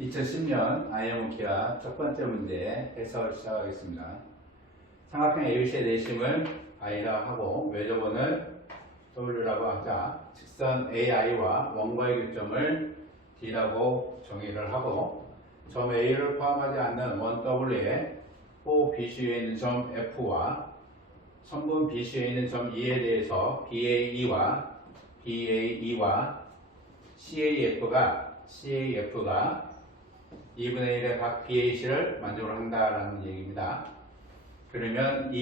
2010년 IMO키와 첫 번째 문제 해석을 시작하겠습니다. 삼각형 ABC의 내심을 I라 하고 외접원을 W라고 하자 직선 AI와 원과의 교점을 D라고 정의를 하고 점 A를 포함하지 않는 원 W에 호 BC에 있는 점 F와 선분 BC에 있는 점 E에 대해서 BAE와 CAF가 2분의 1의 각 BAC를 만족을 한다라는 얘기입니다. 그러면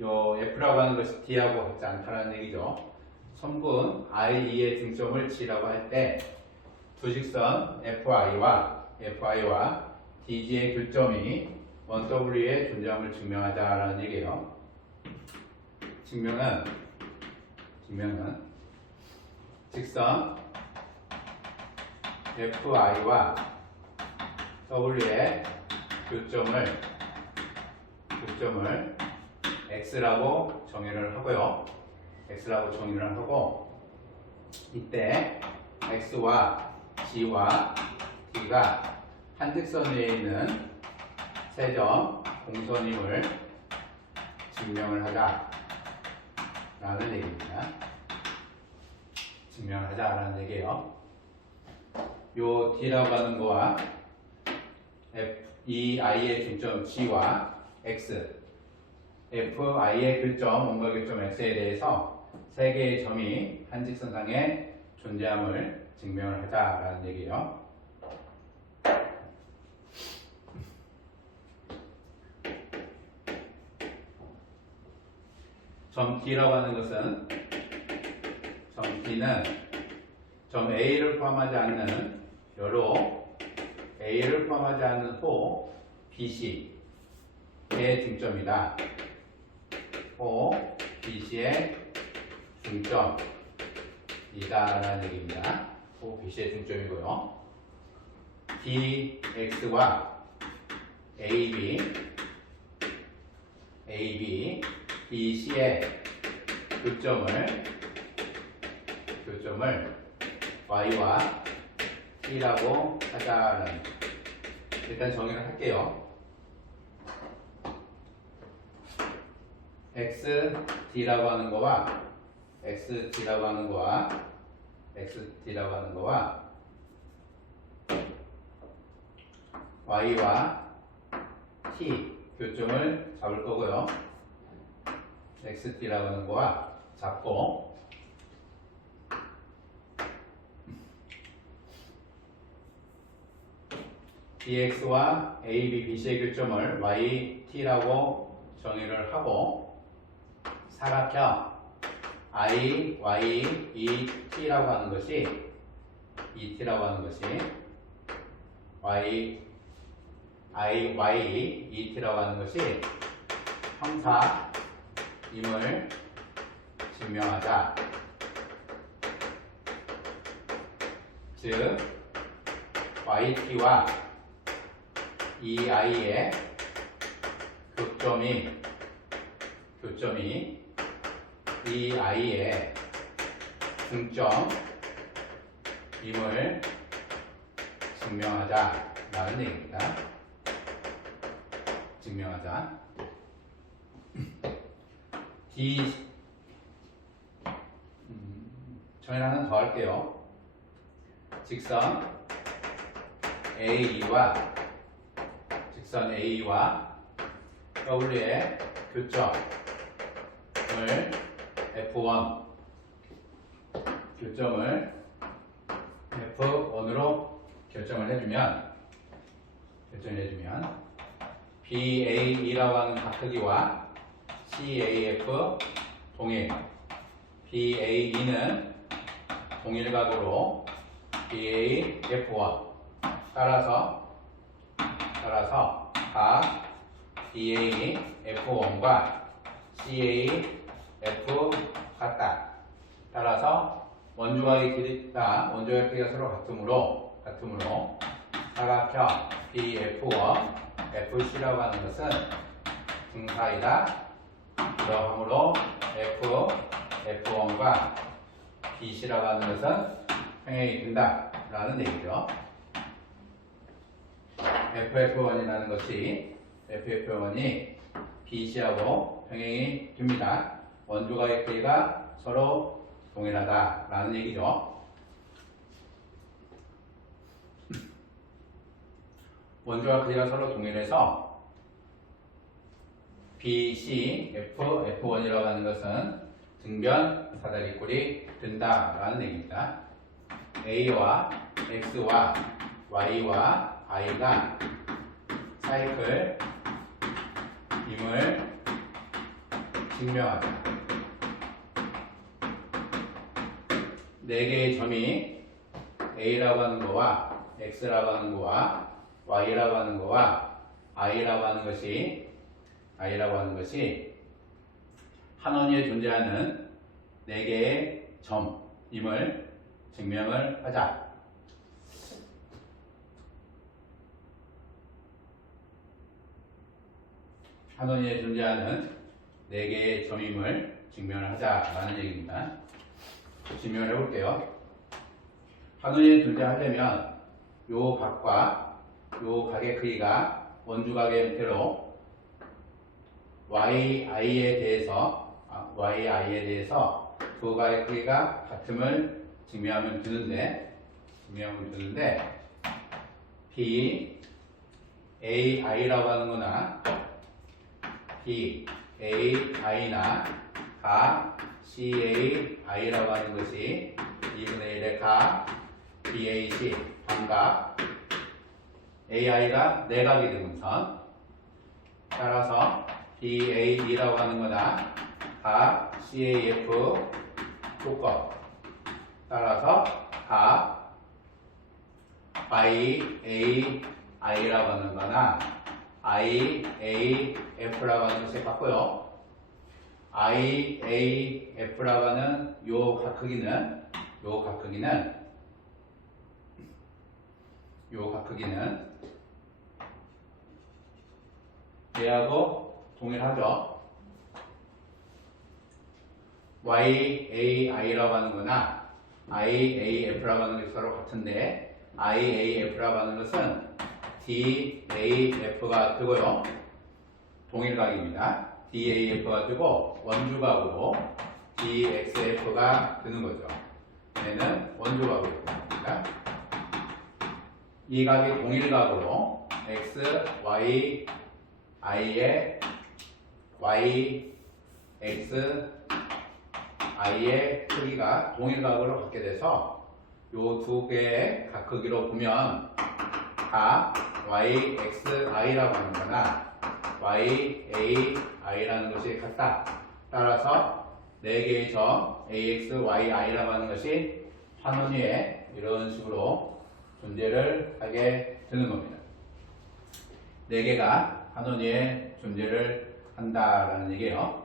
요 F라고 하는 것이 D하고 같지 않다는 얘기죠. 선분 IE의 중점을 G라고 할 때 두 직선 FI와 DG의 교점이 1W의 존재함을 증명하자라는 얘기예요. 증명은 직선 FI와 W의 교점을 X라고 정의를 하고요. 이때 X와 G와 D가 한 직선 위에 있는 세 점 공선임을 증명을 하자라는 얘기입니다. 증명하자라는 얘기예요. 요 D라고 하는 거와 이 I의 중점 G와 X, FI의 교점, 원과 교점 X에 대해서 세 개의 점이 한 직선상에 존재함을 증명을 하자라는 얘기예요. 점 D라고 하는 것은 점 D는 점 A를 포함하지 않는 A를 포함하지 않는 호 BC의 중점이다. 호 BC의 중점이다라는 얘기입니다. 호 BC의 중점이고요. DX와 AB, BC의 교점을 Y와 T라고 하자는 일단 정의를 할게요. XD라고 하는 거와 Y와 T 교점을 잡을 거고요. XD라고 하는 거와 잡고 DX와 AB, BC의 교점을 YT라고 정의를 하고 사각형 IYET라고 하는 것이 IYET라고 하는 것이 형사임을 증명하자. 즉 YT와 EI의 교점이 EI의 중점임을 증명하자라는 얘기입니다. 증명하자. 저희 하나 더 할게요. 직선 A와 W의 교점을 F1으로 결정을 해주면 BAE라고 하는 각크기와 CAF 동일, BAE는 동일각으로 BAF1 따라서 각 BAF1과 CAF 같다. 따라서 원주각의 길이가 서로 같으므로 사각형 BF1 FC라고 하는 것은 등사이다. 그러므로 F1과 BC라고 하는 것은 평행이 된다라는 얘기죠. FF1이라는 것이 FF1이 BC하고 평행이 됩니다. 원주각의 크기가 서로 동일하다라는 얘기죠. 원주각 크기가 서로 동일해서 BC, F1이라고 하는 것은 등변 사다리꼴이 된다라는 얘기입니다. A와 X와 Y와 I가 사이클 임을 증명하자. 4개의 점이 A라고 하는 거와 X라고 하는 거와 Y라고 하는 거와 I라고 하는 것이 한 원위에 존재하는 4개의 점임을 증명을 하자. 한 원위에 존재하는 4개의 점임을 증명을 하자라는 얘기입니다. 증명을 해볼게요. 한 원위에 존재하려면 요 각과 요 각의 크기가 원주각의 형태로 yi에 대해서 두 각의 크기가 같음을 증명하면 되는데 B, A, I라고 하는 거나 B, A, I나 가 C, A, I라고 하는 것이 2분의 1의 가 B, A, C 반각 A, I가 내각이 되면서 따라서 B, A, E라고 하는 거나 가 C, A, F 조건 따라서 가 I, A, I라고 하는 거나 I, A, F라고 하는 것이 같고요. I, A, F라고 하는 요 각 크기는 얘하고 동일하죠. Y, A, I라고 하는 거나 I, A, F라고 하는 것이 서로 같은데 I, A, F라고 하는 것은 D, A, F가 되고요. 동일각입니다. D, A, F가 되고 원주각으로 D, X, F가 되는 거죠. 얘는 원주각으로 됩니다. 이 각이 동일각으로 X, Y, I의 Y, X, I의 크기가 동일각으로 갖게 돼서 요 두 개의 각 크기로 보면 가 Y, X, I라고 하는 거나 Y, A, I라는 것이 같다. 따라서 4개의 점 AX, Y, I라고 하는 것이 한 원위에 이런 식으로 존재를 하게 되는 겁니다. 4개가 한 원위에 존재를 한다라는 얘기예요.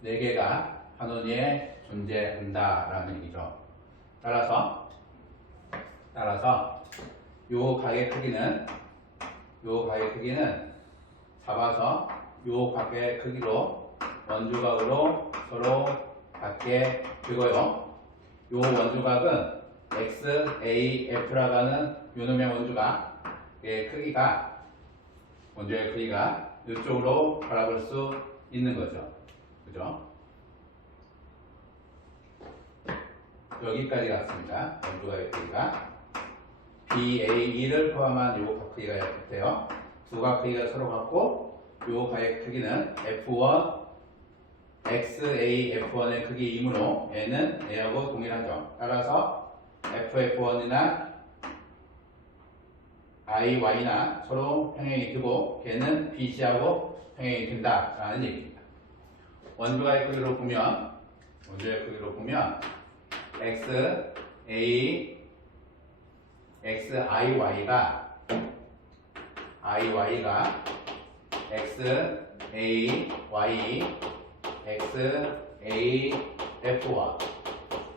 네 개가 한 원위에 존재한다라는 얘기죠. 따라서 요 각의 크기는 잡아서 요 각의 크기로 원주각으로 서로 같게 되고요. 요 원주각은 X, A, F라고 하는 요놈의 원주각의 크기가 원주의 크기가 이쪽으로 바라볼 수 있는 거죠. 그죠? 여기까지 갔습니다. 원주각의 크기가 B, A, E를 포함한 요 각 크기가 같아요. 두 각 크기가 서로 같고 요 각의 크기는 F1, X, A, F1의 크기이므로 얘는 얘하고 동일하죠. 따라서 FF1이나 I, Y나 서로 평행이 되고 걔는 BC하고 평행이 된다라는 얘기입니다. 원주각의 크기로 보면 X, A, X, I, Y가 X, A, Y, X, A, F와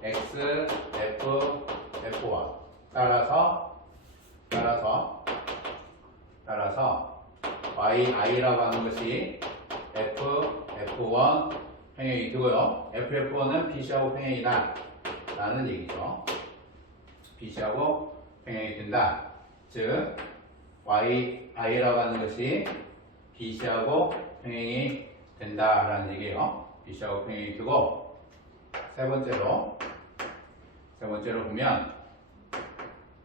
X, F, F와 따라서 Y, I라고 하는 것이 F, F1 평행이 되고요. FF1은 BC하고 평행이다 라는 얘기죠. BC하고 평행이 된다. 즉 I라고 하는 것이 BC하고 평행이 된다라는 얘기예요. BC하고 평행이 되고 세 번째로 보면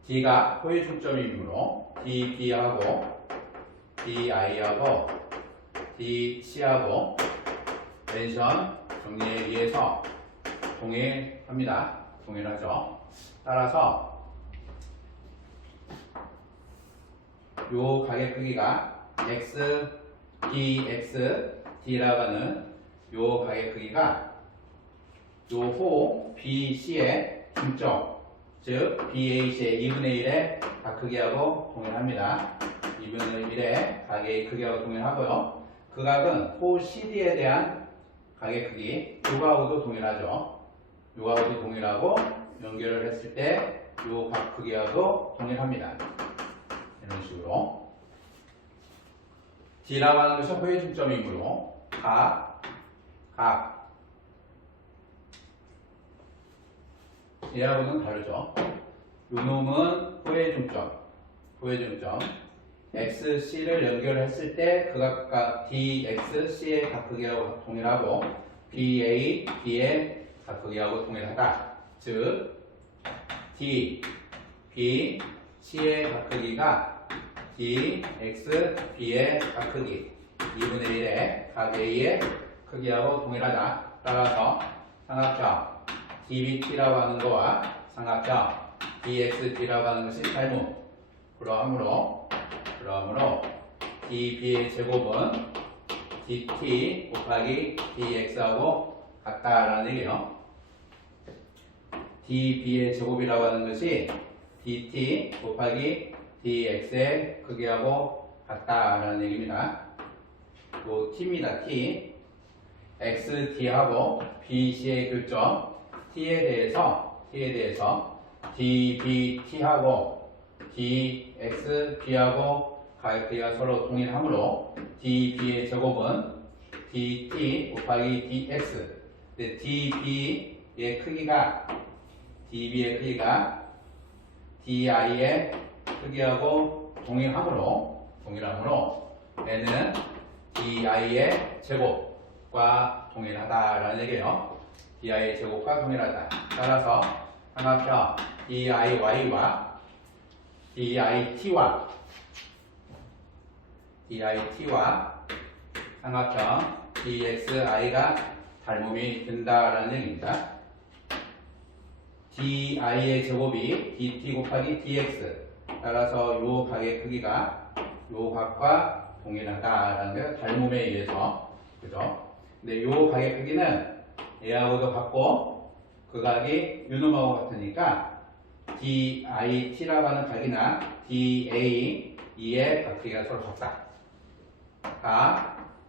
D가 호의중점이므로 DB하고 DI하고 DC하고 멘션 정리에 의해서 동일합니다. 동일하죠. 따라서 요 가게 크기가 X, BX, D라고 하는 요 가게 크기가 요 호 BC의 중점, 즉 BAC의 2분의 1의 각 크기하고 동일합니다. 2분의 1의 가게의 크기하고 동일하고요. 그 각은 호 CD에 대한 가게 크기, 요거하고도 동일하죠. 요거하고도 동일하고 연결을 했을 때 요 각 크기하고 동일합니다. 이런 식으로 D라고 하는 것은 호의 중점이므로 각 얘하고는 다르죠. 요 놈은 호의 중점 XC를 연결했을 때 그 각각 DXC의 각 크기하고 동일하고 BA, B의 각 크기하고 동일하다. 즉 D, B, C의 각 크기가 D, X, B의 각 크기 2분의 1의 각 A의 크기하고 동일하다. 따라서 삼각형 DBT라고 하는 거와 삼각형 DXD라고 하는 것이 닮음. 그러므로 DB의 제곱은 DT 곱하기 DX하고 같다라는 얘기예요. DB의 제곱이라고 하는 것이 DT 곱하기 DX의 크기하고 같다라는 얘기입니다. 또 T입니다. T. XD하고 BC의 교점 T에 대해서 DBT하고 DXB하고 가격대가 서로 동일하므로 DB의 제곱은 DT 곱하기 DX. DB의 크기가 DI의 크기하고 동일하므로 얘는 DI의 제곱과 동일하다라는 얘기예요. DI의 제곱과 동일하다. 따라서 삼각형 DIY와 DIT와 삼각형 DXI가 닮음이 된다라는 얘기입니다. DI의 제곱이 DT 곱하기 DX. 따라서 요 각의 크기가 요 각과 동일하다라는 게 닮음에 의해서. 그죠? 근데 요 각의 크기는 얘하고도 같고 그 각이 요놈하고 같으니까 DIT라고 하는 각이나 DAE의 각 크기가 서로 같다.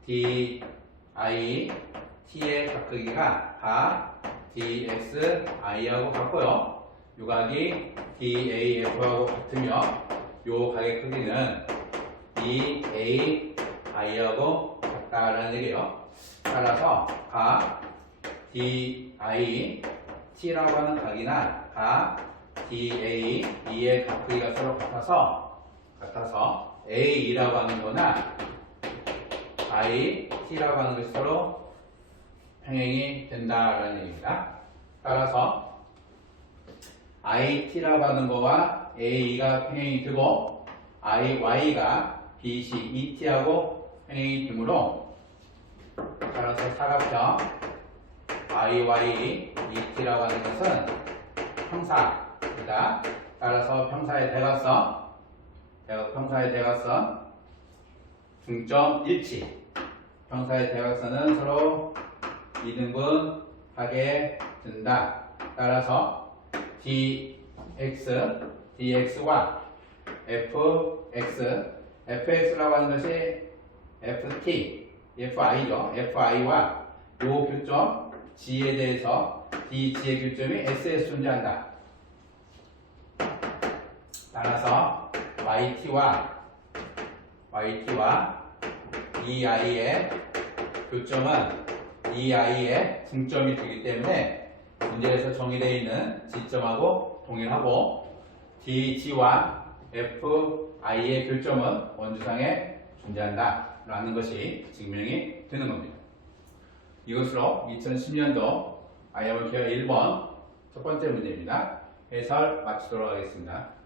DIT의 각 크기가 DXI하고 같고요. 요 각이 DAF하고 같으며 요 각의 크기는 DAI하고 같다라는 얘기예요. 따라서 DIT라고 하는 각이나 DAE의 각 크기가 서로 같아서 A라고 하는 거나 IT라고 하는 것이 서로 평행이 된다라는 얘기입니다. 따라서 IT라고 하는 거와 A가 평행이 되고 IY가 BC, ET하고 평행이 되므로 따라서 사각형 IY, ET라고 하는 것은 평사이다. 따라서 평사의 대각선 중점 일치. 평사의 대각선은 서로 이등분하게 된다. 따라서 DX와 FX라고 하는 것이 FI죠. FI와 요 교점 G에 대해서 DG의 교점이 S에서 존재한다. 따라서 YT와 DI의 교점은 이 아이의 중점이 되기 때문에 문제에서 정의되어 있는 G점하고 동일하고 DG와 FI의 교점은 원주상에 존재한다 라는 것이 증명이 되는 겁니다. 이것으로 2010년도 아이아몬 케어 1번 첫 번째 문제입니다. 해설 마치도록 하겠습니다.